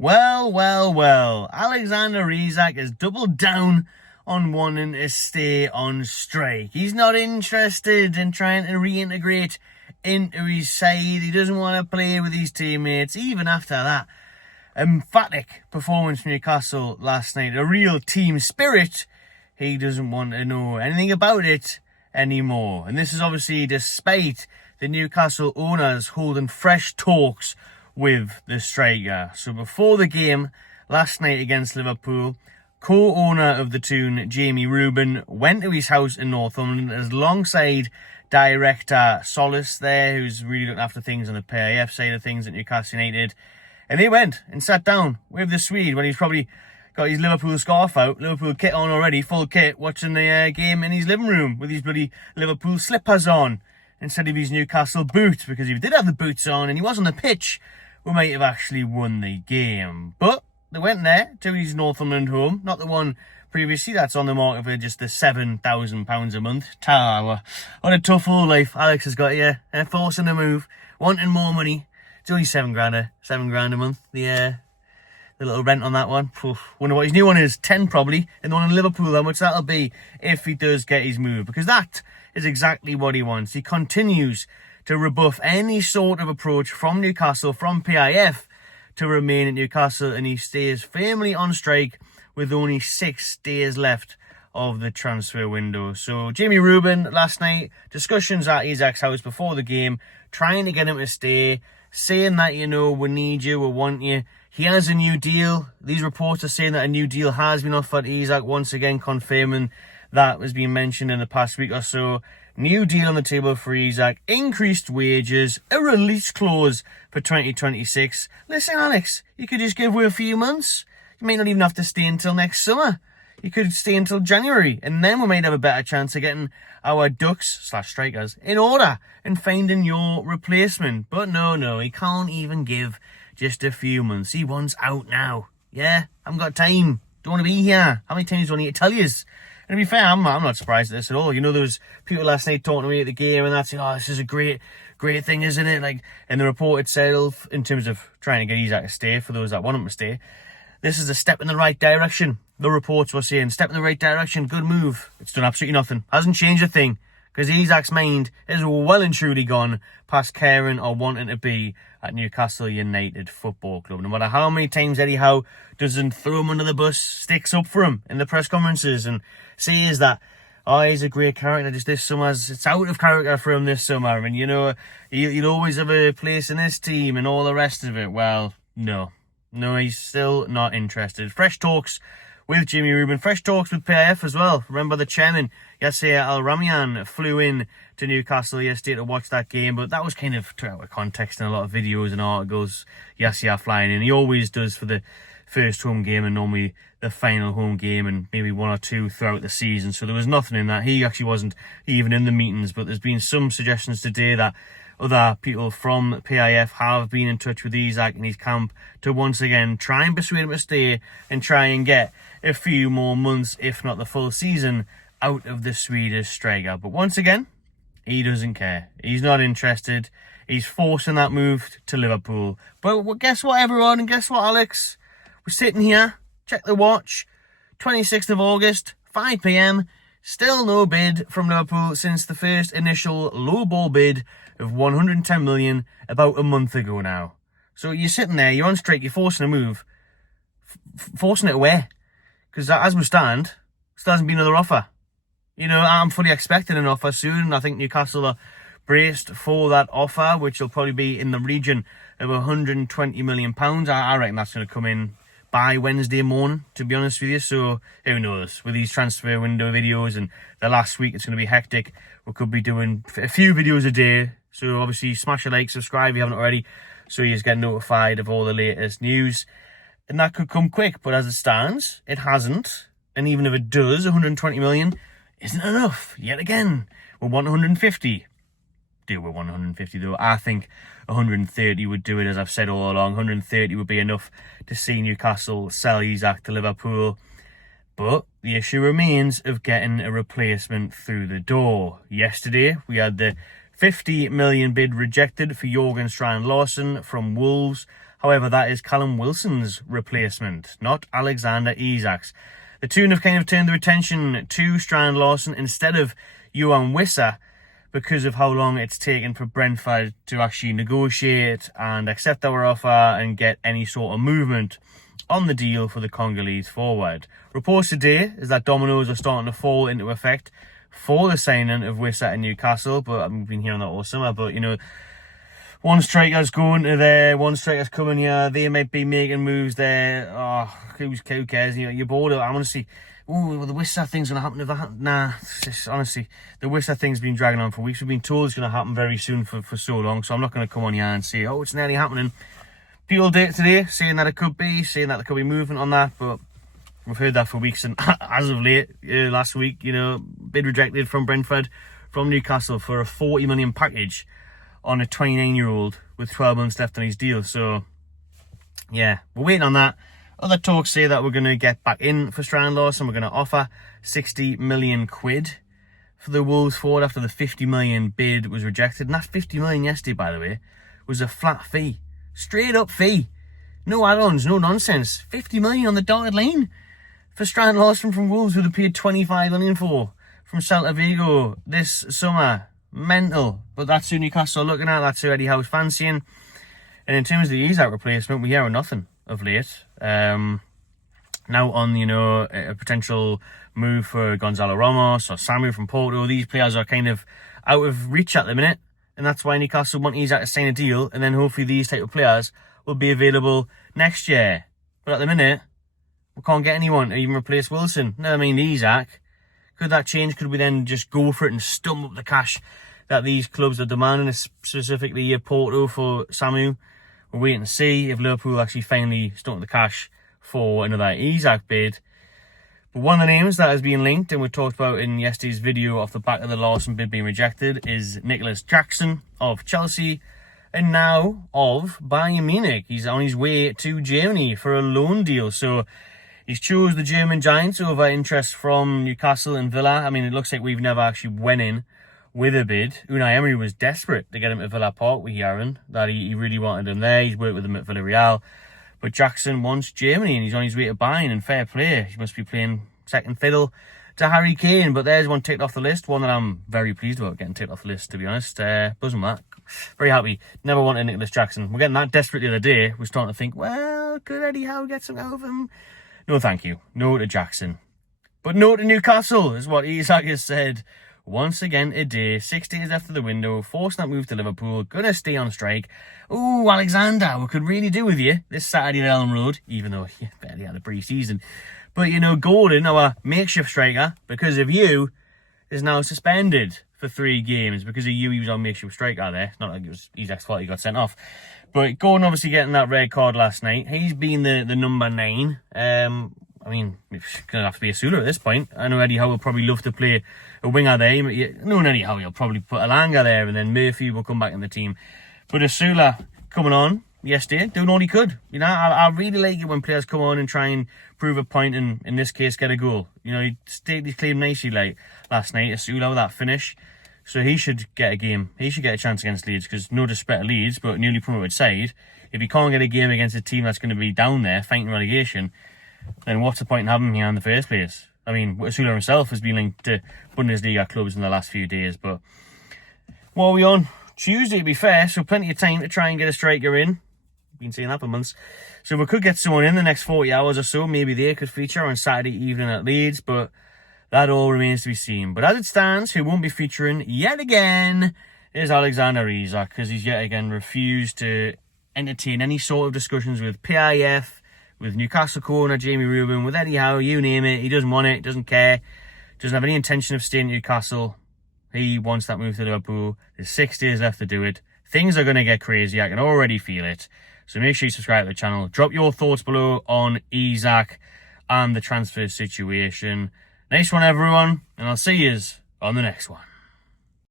Well. Alexander Isak has doubled down on wanting to stay on strike. He's not interested in trying to reintegrate into his side. He doesn't want to play with his teammates, even after that emphatic performance from Newcastle last night. A real team spirit. He doesn't want to know anything about it anymore. And this is obviously despite the Newcastle owners holding fresh talks with the striker. So before the game last night against Liverpool, co-owner of the Toon, Jamie Rubin, went to his house in Northumberland alongside director Solis there, who's really looking after things on the PIF side of things at Newcastle United. And they went and sat down with the Swede when he's probably got his Liverpool scarf out, Liverpool kit on already, full kit, watching the game in his living room with his bloody Liverpool slippers on instead of his Newcastle boots, because if he did have the boots on and he was on the pitch, we might have actually won the game. But they went there to his Northumberland home, not the one previously that's on the market for just the £7,000 a month. What a tough old life Alex has got here, forcing a move, wanting more money. It's only £7 a month. The little rent on that one. Wonder what his new one is. 10 probably. And the one in Liverpool, how much that'll be if he does get his move. Because that is exactly what he wants. He continues to rebuff any sort of approach from Newcastle, from PIF, to remain at Newcastle. And he stays firmly on strike with only 6 days left of the transfer window. So Jamie Rubin last night, discussions at Isak's house before the game, trying to get him to stay, saying that, we need you, we want you. He has a new deal. These reports are saying that a new deal has been offered to Isak, once again confirming that has been mentioned in the past week or so. New deal on the table for Isak, increased wages, a release clause for 2026. Listen, Alex, you could just give away a few months. You might not even have to stay until next summer. You could stay until January, and then we might have a better chance of getting our ducks/strikers in order and finding your replacement. But no, he can't even give just a few months. He wants out now. Yeah, I haven't got time. Don't want to be here. How many times do I need to tell you? And to be fair, I'm not surprised at this at all. There was people last night talking to me at the game and that's, this is a great thing, isn't it? And the report itself, in terms of trying to get Isak to stay, for those that want him to stay, this is a step in the right direction. The reports were saying, step in the right direction, good move. It's done absolutely nothing. Hasn't changed a thing. Because Isak's mind is well and truly gone past caring or wanting to be at Newcastle United Football Club. No matter how many times Eddie Howe doesn't throw him under the bus, sticks up for him in the press conferences and says that, he's a great character, just this summer, it's out of character for him this summer. And, he'll always have a place in this team and all the rest of it. Well, no, he's still not interested. Fresh talks with Jamie Rubin, fresh talks with PIF as well. Remember the chairman, Yasser Al-Ramian, flew in to Newcastle yesterday to watch that game, but that was kind of out of context in a lot of videos and articles. Yasser flying in, he always does for the first home game and normally the final home game and maybe one or two throughout the season. So there was nothing in that. He actually wasn't even in the meetings, but there's been some suggestions today that other people from PIF have been in touch with Isak and his camp to once again try and persuade him to stay and try and get a few more months, if not the full season, out of the Swedish striker. But once again, he doesn't care. He's not interested. He's forcing that move to Liverpool. But guess what, everyone? And guess what, Alex? We're sitting here, check the watch, 26th of August, 5 p.m, still no bid from Liverpool since the first initial low ball bid of 110 million about a month ago now. So you're sitting there, you're on strike, you're forcing a move. Forcing it away. Because as we stand, still hasn't been another offer. I'm fully expecting an offer soon. I think Newcastle are braced for that offer, which will probably be in the region of £120 million. I reckon that's going to come in by Wednesday morning, to be honest with you. So who knows? With these transfer window videos and the last week, it's going to be hectic. We could be doing a few videos a day. So obviously smash a like, subscribe if you haven't already, so you just get notified of all the latest news. And that could come quick, but as it stands, it hasn't. And even if it does, 120 million isn't enough. Yet again, we want 150. Do we want 150 though? I think 130 would do it, as I've said all along. 130 would be enough to see Newcastle sell Isak to Liverpool. But the issue remains of getting a replacement through the door. Yesterday, we had the 50 million bid rejected for Jorgen Strand Larsen from Wolves. However, that is Callum Wilson's replacement, not Alexander Isak's. The Toon have kind of turned their attention to Strand Larsen instead of Johan Wissa because of how long it's taken for Brentford to actually negotiate and accept our offer and get any sort of movement on the deal for the Congolese forward. Reports today is that dominoes are starting to fall into effect for the signing of Wissa and Newcastle, but I've been hearing that all summer. But, you know, one striker's going to there, one striker's coming here, they might be making moves there. Oh, who cares? You know, you're bored of it. I want to see, well, the Wissa thing's going to happen if that. Nah, just, honestly, the Wissa thing's been dragging on for weeks. We've been told it's going to happen very soon for so long, so I'm not going to come on here and say, oh, it's nearly happening. People did it today, saying that it could be, movement on that, but we've heard that for weeks, and as of late, last week, you know, bid rejected from Brentford, from Newcastle for a 40 million package on a 29-year-old with 12 months left on his deal. So, yeah, we're waiting on that. Other talks say that we're going to get back in for Strand Larsen. We're going to offer 60 million quid for the Wolves forward after the 50 million bid was rejected. And that 50 million yesterday, by the way, was a flat fee. Straight up fee. No add-ons, no nonsense. 50 million on the dotted line for Strand Larsen from Wolves, who they paid 25 million for from Celta Vigo this summer. Mental. But that's who Newcastle are looking at. That's who Eddie Howe's fancying. And in terms of the Isak replacement, we hear nothing of late. Now on, you know, a potential move for Gonzalo Ramos or Samu from Porto. These players are kind of out of reach at the minute. And that's why Newcastle want Isak to sign a deal. And then hopefully these type of players will be available next year. But at the minute, we can't get anyone to even replace Wilson. Never mind Isak. Could that change? Could we then just go for it and stump up the cash that these clubs are demanding, specifically Porto for Samu? We're waiting to see if Liverpool actually finally stump up the cash for another Isak bid. But one of the names that has been linked, and we talked about in yesterday's video off the back of the Larsen bid being rejected, is Nicholas Jackson of Chelsea and now of Bayern Munich. He's on his way to Germany for a loan deal. So he's chose the German Giants over interest from Newcastle and Villa. I mean, it looks like we've never actually went in with a bid. Unai Emery was desperate to get him to Villa Park with Aaron, that he really wanted him there. He's worked with him at Villarreal. But Jackson wants Germany and he's on his way to Bayern, and fair play. He must be playing second fiddle to Harry Kane. But there's one ticked off the list, one that I'm very pleased about getting ticked off the list, to be honest. Buzzing with that. Very happy. Never wanted Nicholas Jackson. We're getting that desperate the other day. We're starting to think, well, could Eddie Howe get some out of him? No, thank you. No to Jackson. But no to Newcastle, is what Isak has said. Once again today, 6 days after the window, forcing that move to Liverpool, gonna stay on strike. Ooh, Alexander, we could really do with you this Saturday at Elm Road, even though you barely had a pre-season. But, you know, Gordon, our makeshift striker, because of you, is now suspended for 3 games. Because of you, he was on makeshift striker there. It's not like it was Isak's fault he got sent off. But Gordon obviously getting that red card last night. He's been the number 9. I mean, it's going to have to be a Sula at this point. I know Eddie Howe will probably love to play a winger there. Knowing Eddie Howe, he'll probably put Alanga there and then Murphy will come back in the team. But Sula coming on yesterday, doing all he could. You know, I really like it when players come on and try and prove a point and, in this case, get a goal. You know, he staked his claim nicely like last night. Sula with that finish. So he should get a game. He should get a chance against Leeds, because no disrespect to Leeds, but newly promoted side, if he can't get a game against a team that's going to be down there fighting relegation, then what's the point in having him here in the first place? I mean, Sula himself has been linked to Bundesliga clubs in the last few days, but what are we on? Tuesday, to be fair, so plenty of time to try and get a striker in. Been saying that for months. So we could get someone in the next 40 hours or so. Maybe they could feature on Saturday evening at Leeds, but that all remains to be seen. But as it stands, who won't be featuring yet again is Alexander Isak, because he's yet again refused to entertain any sort of discussions with PIF, with Newcastle corner, Jamie Rubin, with Eddie Howe, you name it. He doesn't want it, doesn't care, doesn't have any intention of staying at Newcastle. He wants that move to Liverpool. There's 6 days left to do it. Things are going to get crazy. I can already feel it. So make sure you subscribe to the channel. Drop your thoughts below on Isak and the transfer situation. Nice one, everyone, and I'll see you on the next one.